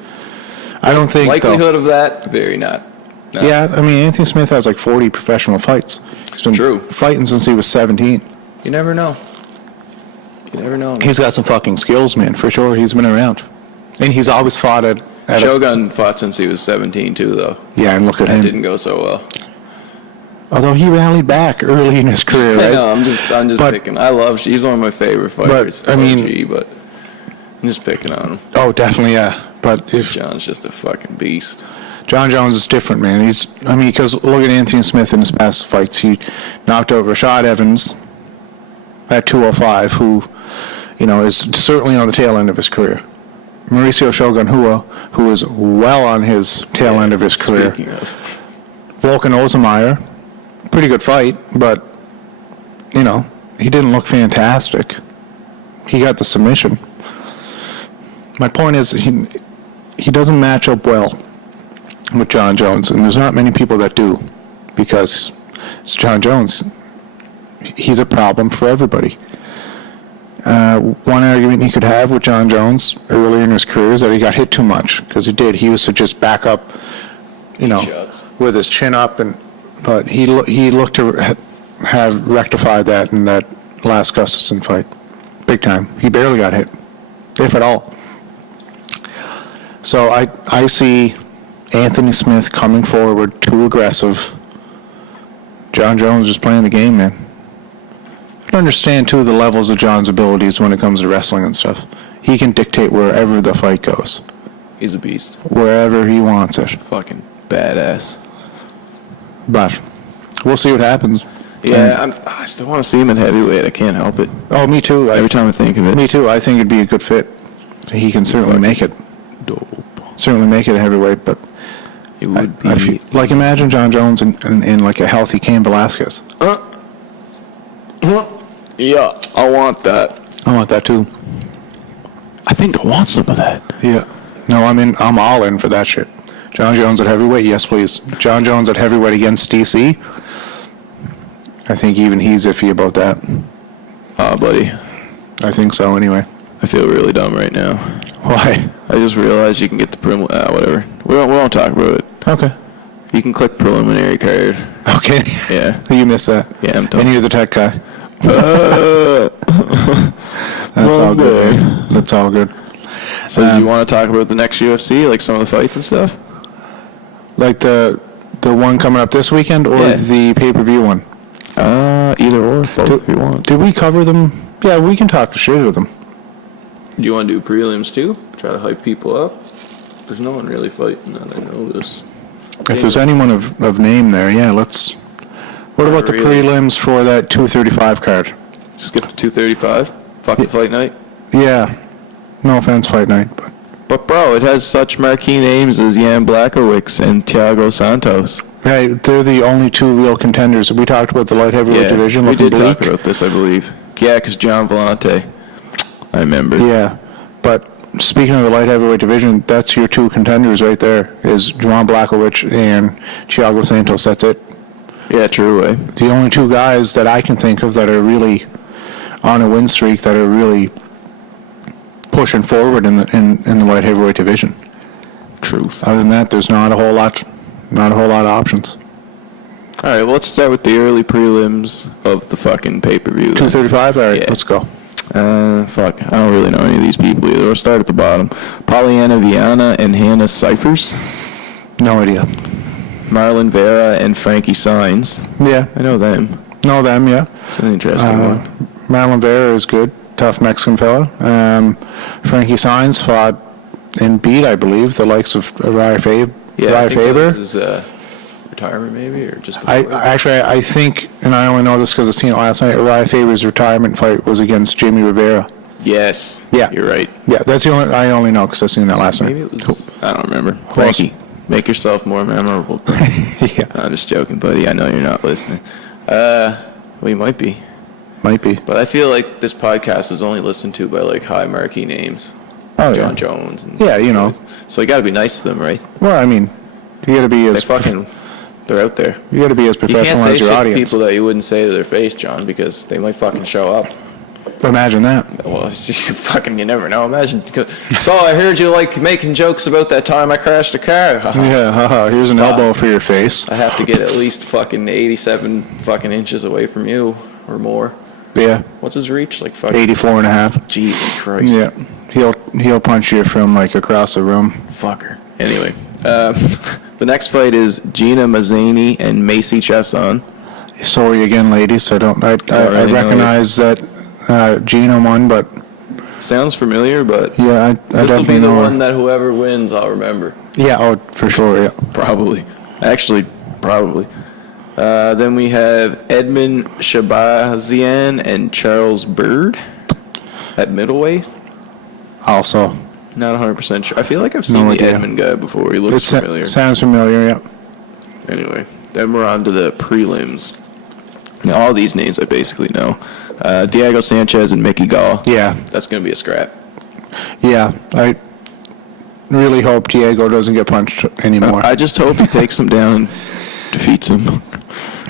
I don't think, likelihood of that, very not. No. Yeah, I mean, Anthony Smith has like 40 professional fights. He's been fighting since he was 17. You never know. You never know. He's got some fucking skills, man, for sure. He's been around. And he's always fought at Shogun fought since he was 17, too, though. Yeah, and look at him. That didn't go so well. Although he rallied back early in his career, right? No, I'm just picking. He's one of my favorite fighters. But, I mean... but I'm just picking on him. Oh, definitely, yeah. But if... John's just a fucking beast. Jon Jones is different, man. Because look at Anthony Smith in his past fights. He knocked out Rashad Evans at 205, who, you know, is certainly on the tail end of his career. Mauricio Shogun Rua, who is well on his tail end of his career. Speaking of. Volkan Ozdemir, pretty good fight, but, you know, he didn't look fantastic. He got the submission. My point is, he doesn't match up well with Jon Jones, and there's not many people that do, because it's Jon Jones. He's a problem for everybody. One argument he could have with Jon Jones earlier in his career is that he got hit too much, because he did. He used to just back up, you know, with his chin up, but he looked to have rectified that in that last Gustafsson fight, big time. He barely got hit, if at all. So I see Anthony Smith coming forward too aggressive. Jon Jones is playing the game, man. I understand, too, the levels of Jon's abilities when it comes to wrestling and stuff. He can dictate wherever the fight goes. He's a beast. Wherever he wants it. Fucking badass. But we'll see what happens. Yeah, I still want to see him in heavyweight. I can't help it. Oh, me too. Every time I think of it. Me too. I think it'd be a good fit. He can certainly make it. Dope. Certainly make it a heavyweight, but it would be... like, imagine Jon Jones in like a healthy Cain Velasquez. Yeah, I want that. I want that too. I think I want some of that. Yeah. No, I'm all in for that shit. Jon Jones at heavyweight, yes please. Jon Jones at heavyweight against DC. I think even he's iffy about that. Buddy. I think so anyway. I feel really dumb right now. Why? I just realized you can get the whatever. We won't talk about it. Okay. You can click preliminary card. Okay. Yeah. You missed that. Yeah, I'm done. And you're the tech guy. That's all good. Right? That's all good. So do you want to talk about the next UFC, like some of the fights and stuff? Like the one coming up this weekend, or the pay-per-view one? Either or, both if you want. Did we cover them? Yeah, we can talk the shit out of them. Do you want to do prelims too? Try to hype people up? There's no one really fighting that I know this. If there's anyone of name there, yeah, let's... What about the prelims for that 235 card? Skip to 235? Fuck the Fight Night? Yeah. No offense, Fight Night. But bro, it has such marquee names as Jan Blachowicz and Thiago Santos. Right, they're the only two real contenders. We talked about the light heavyweight division. We did talk about this, I believe. Yeah, because John Vellante. I remember. Yeah, but speaking of the light heavyweight division, that's your two contenders right there, is Jan Blachowicz and Thiago Santos. That's it. Yeah, true way. The only two guys that I can think of that are really on a win streak, that are really pushing forward in the light heavyweight division. Truth. Other than that, there's not a whole lot of options. All right, well, let's start with the early prelims of the fucking pay-per-view. 235? All right, Yeah. let's go. Fuck, I don't really know any of these people either. We'll start at the bottom. Pollyanna Viana and Hannah Cyphers. No idea. Marlon Vera and Frankie Saenz. Yeah. I know them. Know them, yeah. It's an interesting one. Marlon Vera is good. Tough Mexican fella. Frankie Saenz fought and beat, I believe, the likes of Raya Faber. I think it was his retirement maybe, or just before. I think, and I only know this because I've seen it last night, Raya Faber's retirement fight was against Jimmy Rivera. Yes. Yeah. You're right. Yeah, that's the only, I only know because I've seen that last night. Maybe it was, I don't remember. Frankie, make yourself more memorable. Yeah. I'm just joking, buddy. I know you're not listening. Well, you might be. Might be. But I feel like this podcast is only listened to by like high marquee names. Oh, John yeah. Jones. And Yeah, you know. So you got to be nice to them, right? Well, I mean, you got to be as They're out there. you got to be as You professional can't say as your shit to audience. people that you wouldn't say to their face, John, because they might fucking show up. Imagine that. Well, it's just, you never know. Imagine. So I heard you like making jokes about that time I crashed a car. Yeah, haha, here's an elbow for your face. I have to get at least fucking 87 fucking inches away from you or more. Yeah, What's his reach? Like fucking 84 and a half. Jesus Christ. Yeah, he'll punch you from like across the room. Fucker. Anyway, the next fight is Gina Mazzani and Macy Chesson. Sorry again, ladies. I really recognize that Gina won, but Sounds familiar, but yeah, I this will definitely be the know her. one that whoever wins, I'll remember. Yeah, oh, for sure, yeah. Probably. Actually, probably. Then we have Edmund Shabazian and Charles Bird at middleweight. Also, Not 100% sure. I feel like I've seen No the idea. Edmund guy before. He looks familiar. Sounds familiar, yeah. Anyway, then we're on to the prelims. Now, all these names I basically know. Diego Sanchez and Mickey Gall. Yeah, That's going to be a scrap. yeah. I really hope Diego doesn't get punched anymore. I just hope he takes him down and defeats him.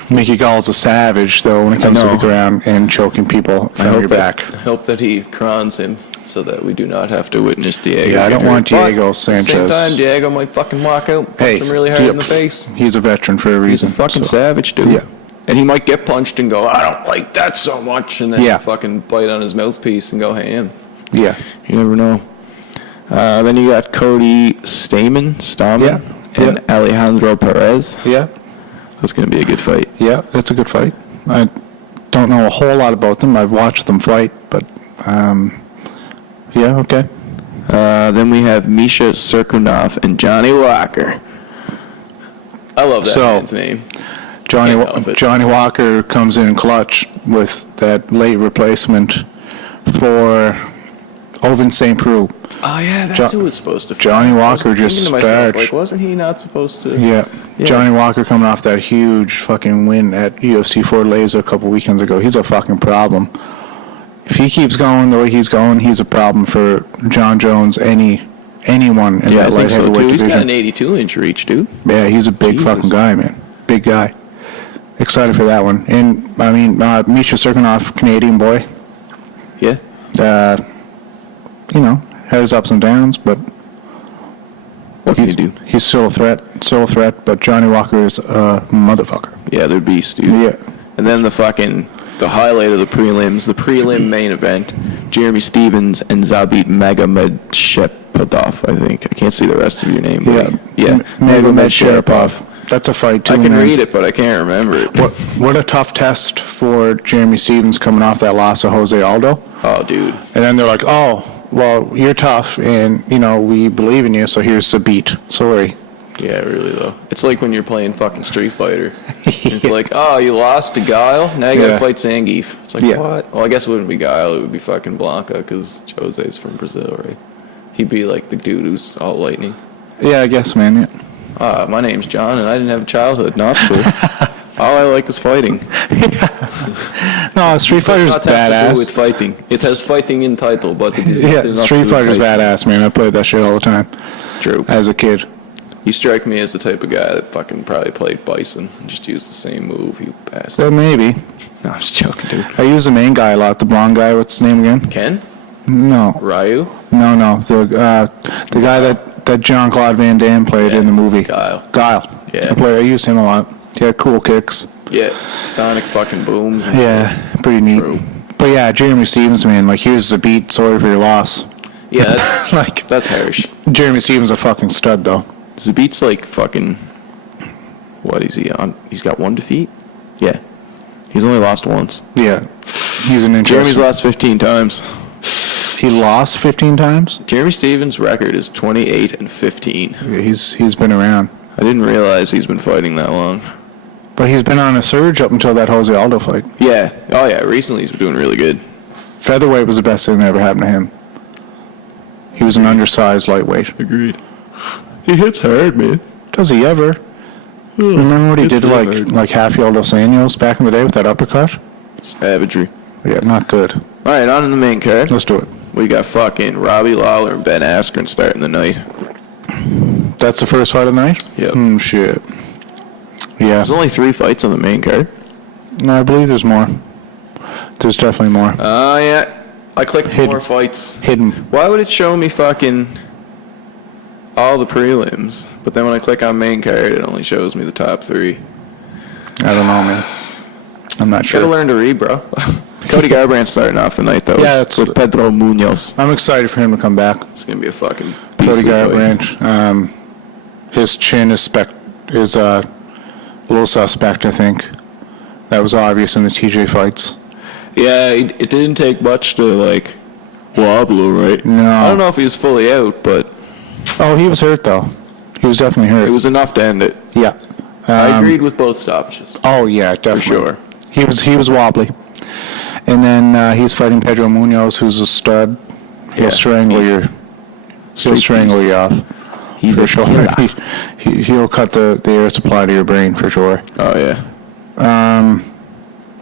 Mickey Gall's a savage, though, when it comes to know. the ground and choking people from your back. I hope that he crowns him so that we do not have to witness Diego. Yeah, I don't get hurt. want Diego But Sanchez. At the same time, Diego might fucking walk out and punch him really hard in the face. He's a veteran for a He's reason. a fucking so. savage, dude. Yeah. And he might get punched and go, I don't like that so much, and then Yeah. fucking bite on his mouthpiece and go ham. Yeah. You never know. Then you got Cody Stamen Yeah. and Alejandro Perez. Yeah. That's going to be a good fight. Yeah, it's a good fight. I don't know a whole lot about them. I've watched them fight, but yeah, okay. Then we have Misha Serkunov and Johnny Walker. I love that man's name. Can't help it. Johnny Walker comes in clutch with that late replacement for Oven St. Preux. Oh, yeah, that's who was supposed to fight. Johnny I Walker was just thinking to myself, starched. like, wasn't he not supposed to? Yeah. Johnny Walker coming off that huge fucking win at UFC Fortaleza a couple weekends ago. He's a fucking problem. If he keeps going the way he's going, he's a problem for John Jones, anyone in Yeah, I that think light so, heavyweight too. He's got division. an 82-inch reach, dude. Yeah, he's a big Jesus. fucking guy, man. Big guy. Excited for that one. And, I mean, Misha Serkunov, Canadian boy. Yeah. You know, has his ups and downs, but What can you do? he's still a threat, but Johnny Walker is a motherfucker. Yeah, they're beasts, dude. Yeah. And then the highlight of the prelims, the prelim main event, Jeremy Stevens and Zabit Magomedshepov, I think. I can't see the rest of your name. Buddy. Yeah. Magomedshepov. That's a fight, too, I can man. read it, but I can't remember it. What a tough test for Jeremy Stevens coming off that loss to Jose Aldo. Oh, dude. And then they're like, oh, well, you're tough, and, you know, we believe in you, so here's the beat. Sorry. Yeah, really, though. It's like when you're playing fucking Street Fighter. It's like, oh, you lost to Guile? Now you gotta fight Zangief. It's like, what? Well, I guess it wouldn't be Guile. It would be fucking Blanca, because Jose's from Brazil, right? He'd be like the dude who's all lightning. Yeah, I guess, man, yeah. My name's John, and I didn't have a childhood. Not true. All I like is fighting. No, Street Fighter's Not have to do badass. with fighting. It has fighting in title, but it is Yeah, nothing enough Street to Fighter's replace it. badass, man. I played that shit all the time True. as a kid. You strike me as the type of guy that fucking probably played Bison and just used the same move, you bastard. Well, maybe. No, I'm just joking, dude. I use the main guy a lot, the blonde guy. What's his name again? Ken? No. Ryu? No. The guy that Jean-Claude Van Damme played in the movie. Guile. Yeah. I used him a lot. He had cool kicks. Yeah. Sonic fucking booms. And Pretty neat. True. But yeah, Jeremy Stevens, man, like, here's the beat. Sorry for your loss. Yeah, that's that's harsh. Jeremy Stevens a fucking stud, though. Zabit's like fucking. What is he on? He's got one defeat? Yeah. He's only lost once. Yeah. He's an interesting. Jeremy's lost 15 times. He lost 15 times? Jeremy Stevens' record is 28-15. Yeah, he's been around. I didn't realize he's been fighting that long. But he's been on a surge up until that Jose Aldo fight. Yeah. Oh, yeah. Recently he's been doing really good. Featherweight was the best thing that ever happened to him. He was an undersized lightweight. Agreed. He hits hard, man. Does he ever? Remember what he did to like Rafael dos Anjos back in the day with that uppercut? Savagery. Yeah, not good. All right, on to the main card. Let's do it. We got fucking Robbie Lawler and Ben Askren starting the night. That's the first fight of the night? Yep. Shit. Yeah. There's only 3 fights on the main card. No, I believe there's more. There's definitely more. Oh, yeah. I clicked more fights. Hidden. Why would it show me fucking all the prelims, but then when I click on main card, it only shows me the top 3? I don't know, man. I'm not sure. Gotta learn to read, bro. Cody Garbrandt's starting off the night, though. Yeah, that's with Pedro Munoz. I'm excited for him to come back. It's gonna be a fucking Cody beastly fight. Garbrandt. His chin is a little suspect, I think. That was obvious in the TJ fights. Yeah, it didn't take much to, like, wobble, right? No. I don't know if he was fully out, but... Oh, he was hurt, though. He was definitely hurt. It was enough to end it. Yeah. I agreed with both stoppages. Oh, yeah, definitely. For sure. He was wobbly. And then he's fighting Pedro Munoz, who's a stud. He'll strangle you off. He's for a sure. He'll cut the air supply to your brain, for sure. Oh, yeah.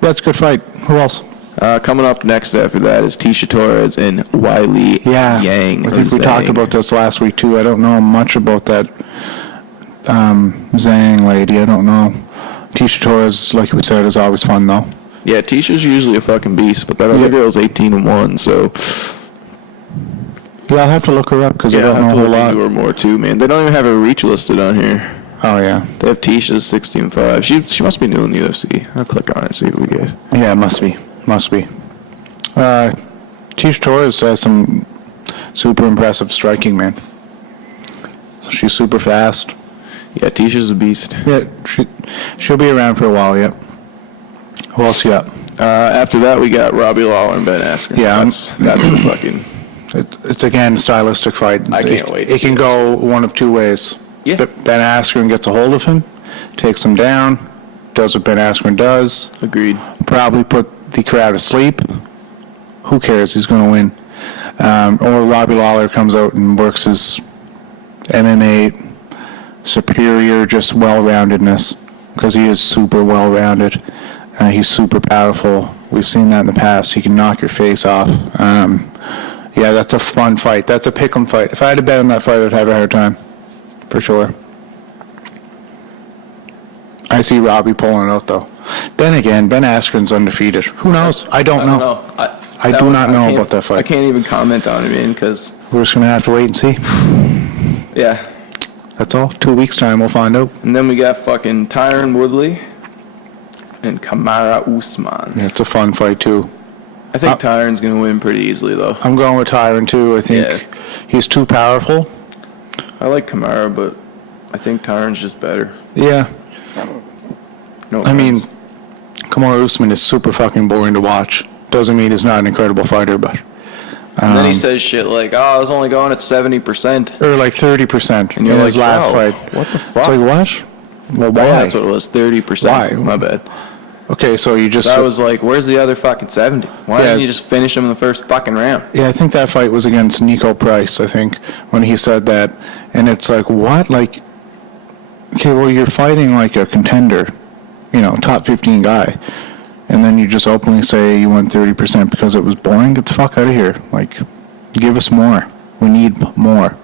That's a good fight. Who else? Coming up next after that is Tisha Torres and Wiley Yang. I think we talked about this last week, too. I don't know much about that Zhang lady. I don't know. Tisha Torres, like we said, is always fun, though. Yeah, Tisha's usually a fucking beast, but that other girl's 18-1, so... Yeah, I'll have to look her up, because I don't know a whole lot. I'll have to look into her more, too, man. They don't even have her reach listed on here. Oh, yeah. They have Tisha's 16-5. She must be new in the UFC. I'll click on her and see what we get. Yeah, it must be. Tisha Torres has some super impressive striking, man. She's super fast. Yeah, Tisha's a beast. Yeah, she'll be around for a while, yep. Who else you got? After that, we got Robbie Lawler and Ben Askren. Yeah, that's the fucking... It's again a stylistic fight. I can't wait. It can go one of two ways. Yeah. Ben Askren gets a hold of him, takes him down, does what Ben Askren does. Agreed. Probably put the crowd to sleep. Who cares? He's going to win. Or Robbie Lawler comes out and works his MMA superior, just well-roundedness, because he is super well-rounded. He's super powerful. We've seen that in the past. He can knock your face off. Yeah, that's a fun fight. That's a pick'em fight. If I had to bet on that fight, I'd have a hard time. For sure. I see Robbie pulling it out, though. Then again, Ben Askren's undefeated. Who knows? I don't know. I do not know about that fight. I can't even comment on it, man, because... We're just going to have to wait and see. Yeah. That's all. 2 weeks' time, we'll find out. And then we got fucking Tyron Woodley and Kamaru Usman. Yeah, it's a fun fight, too. I think Tyron's going to win pretty easily, though. I'm going with Tyron, too. I think he's too powerful. I like Kamaru, but I think Tyron's just better. Yeah. No I mean, Kamaru Usman is super fucking boring to watch. Doesn't mean he's not an incredible fighter, but... and then he says shit like, I was only going at 70%. Or like 30% and you're in like, his last fight. What the fuck? It's like, what? Well, why? That's what it was, 30%. Why? My bad. Okay, so you just... So I was like, where's the other fucking 70? Why didn't you just finish him in the first fucking round? Yeah, I think that fight was against Nico Price, I think, when he said that. And it's like, what? Like, okay, well, you're fighting like a contender, top 15 guy. And then you just openly say you won 30% because it was boring? Get the fuck out of here. Like, give us more. We need more.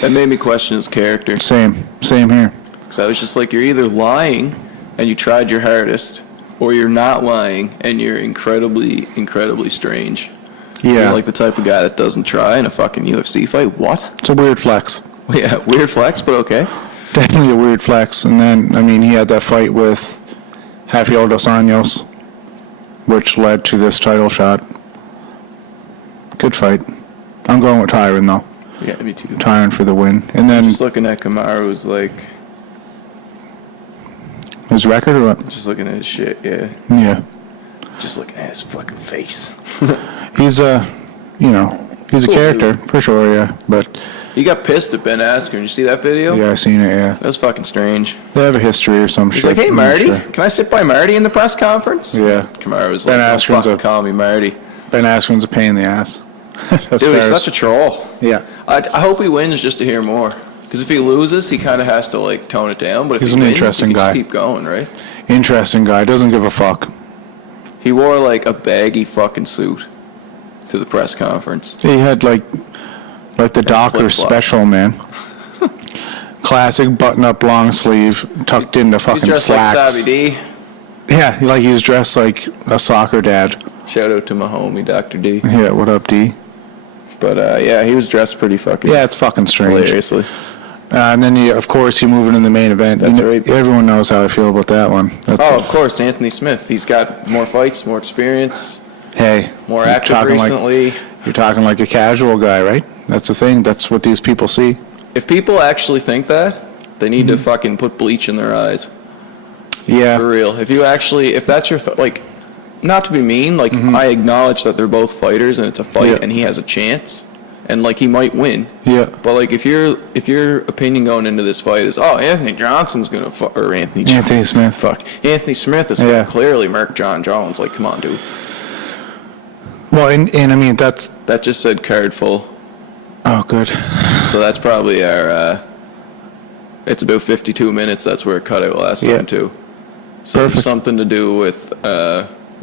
That made me question his character. Same here. Because I was just like, you're either lying and you tried your hardest, or you're not lying and you're incredibly, incredibly strange. Yeah. You're like the type of guy that doesn't try in a fucking UFC fight. What? It's a weird flex. Yeah, weird flex, but okay. Definitely a weird flex. And then, I mean, he had that fight with Rafael dos Anjos, which led to this title shot. Good fight. I'm going with Tyron, though. Yeah, me too. Tyron for the win. And then Just looking at Kamaru's, like, his record or what? just looking at his shit, yeah. Yeah. Just looking at his fucking face. He's he's a Cool character, dude. for sure, yeah. But, He got pissed at Ben Askren. You see that video? yeah, I seen it, yeah. That was fucking strange. They have a history or some He's shit. like, hey, I'm not Marty, sure. can I sit by Marty in the press conference? Yeah. Kamaru was Ben like, don't Askren's fucking a- call me Marty. Ben Askren's a pain in the ass. As Dude, he's far as- such a troll. Yeah. I hope he wins just to hear more. Because if he loses, he kind of has to, like, tone it down. But if He's he an wins, interesting he can just guy. keep going, right? Interesting guy. Doesn't give a fuck. He wore, like, a baggy fucking suit to the press conference. He had like the Docker flip-flops. special, man. Classic button-up long sleeve tucked into He's fucking dressed slacks. like Savvy D. Yeah, like he's dressed like a soccer dad. Shout out to my homie, Dr. D. Yeah, what up, D? But, yeah, he was dressed pretty fucking Yeah, it's fucking strange. hilariously. And then, of course, you move it in the main event. That's right. Everyone knows how I feel about that one. That's Oh, of course, Anthony Smith. He's got more fights, more experience, hey, more you're active talking recently. you're talking like a casual guy, right? That's the thing. That's what these people see. If people actually think that, they need to fucking put bleach in their eyes. Yeah. For real. If that's your, like, not to be mean, like, I acknowledge that they're both fighters and it's a fight Yeah. and he has a chance. And, like, he might win. Yeah. But, like, if your opinion going into this fight is, oh, Anthony Johnson's going to or Anthony Smith. Fuck. Anthony Smith is Yeah. going to clearly murk John Jones. Like, come on, dude. Well, and I mean, that's... That just said card full. Oh, good. So that's probably our, it's about 52 minutes. That's where it cut out last Yeah. time, too. So Perfect. there's something to do with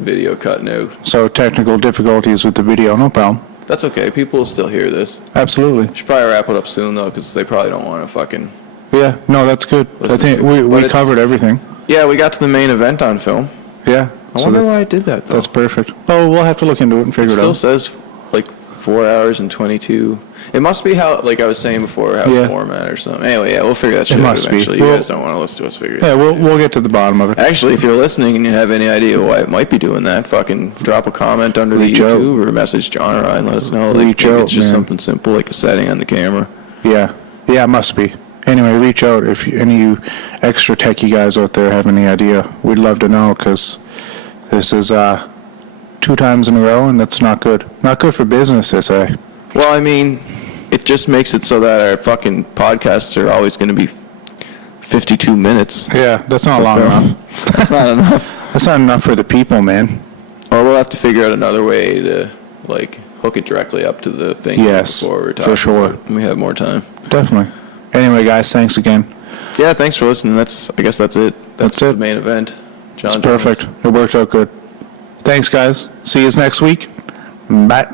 video cutting out. So technical difficulties with the video, no problem. That's okay. People will still hear this. Absolutely. Should probably wrap it up soon, though, because they probably don't want to fucking... Yeah, no, that's good. I Listen think to- we but it's- covered everything. Yeah, we got to the main event on film. Yeah. I wonder why I did that, though. That's perfect. Oh, we'll have to look into it and It figure it still out. says, like, 4 hours and 22... It must be how, like I was saying before, how Yeah. it's formatted or something. Anyway, yeah, we'll figure that shit out must be. eventually. You Well- guys don't want to listen to us figure it Yeah, out. we'll get to the bottom of it. Actually, if you're listening and you have any idea why it might be doing that, fucking drop a comment under the Reach out. YouTube or message John or I and let us know. Like, Reach maybe out, it's just man. something simple like a setting on the camera. Yeah. Yeah, it must be. Anyway, reach out if any of you extra techie guys out there have any idea. We'd love to know because this is 2 times in a row and that's not good. Not good for business, they say. Well, I mean, it just makes it so that our fucking podcasts are always going to be 52 minutes. Yeah, that's not long enough. That's not enough. That's not enough for the people, man. Or we'll have to figure out another way to, like, hook it directly up to the thing. Yes, before we're for talking sure. about it when we have more time. Definitely. Anyway, guys, thanks again. Yeah, thanks for listening. I guess that's it. That's the it. main event. John It's perfect. It worked out good. Thanks, guys. See you next week. Bye.